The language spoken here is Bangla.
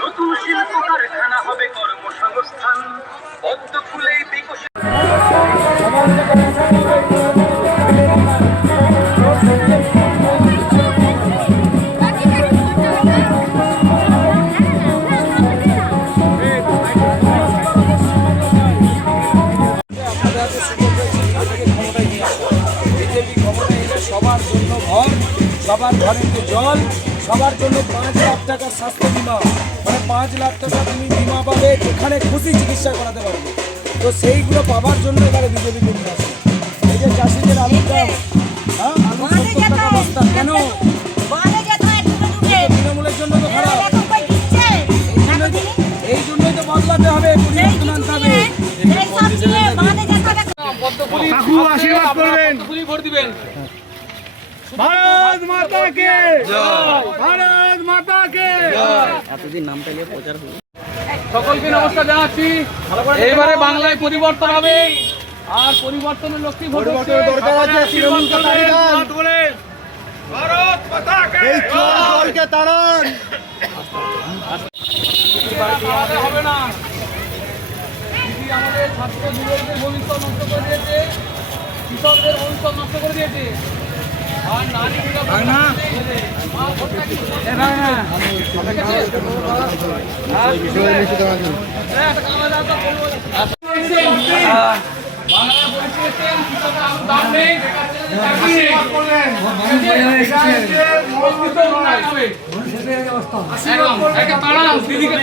নতুন শিল্প কারখানা হবে কর্মসংস্থান পদ্ম ফুলেই বিকশিত। সবার জন্য ঘর, সবার ঘরেতে জল, সবার জন্য 5 লাখ টাকার স্বাস্থ্য বিমা, মানে 5 লাখ টাকা তুমি বিমা পাবে, যেখানে খুশি চিকিৎসা করাতে পারবে। তো সেইগুলো পাওয়ার জন্য এবারে বিজেপি নিয়ে আসে। এই যে চাষিদের আলুর দাম, হ্যাঁ আলু 70 টাকা বস্তা, কেন? তৃণমূলের জন্য তো খারাপ। এই জন্যই তো বদলাতে হবে, পরিবর্তন আনতে হবে। কাকু আশীর্বাদ করবেন, ভোট দিবেন। ভারত মাতা কে জয়, ভারত মাতা কে জয়। এতদিন নাম পেলে প্রচার হলো। সকলকে নমস্কার জানাচ্ছি। এবারে বাংলায় পরিবর্তন হবে, আর পরিবর্তনের লক্ষ্যে ভোট দরকার আছে। তৃণমূল বলেন ভারত মাতা কে জয়, তাড়ান। হবে না। দিদি আমাদের ছাত্র যুবকদের ভবিষ্যৎ নষ্ট করে দিয়েছে, কৃষকদের ভবিষ্যৎ নষ্ট করে দিয়েছে, আর নারীরা দিদিকে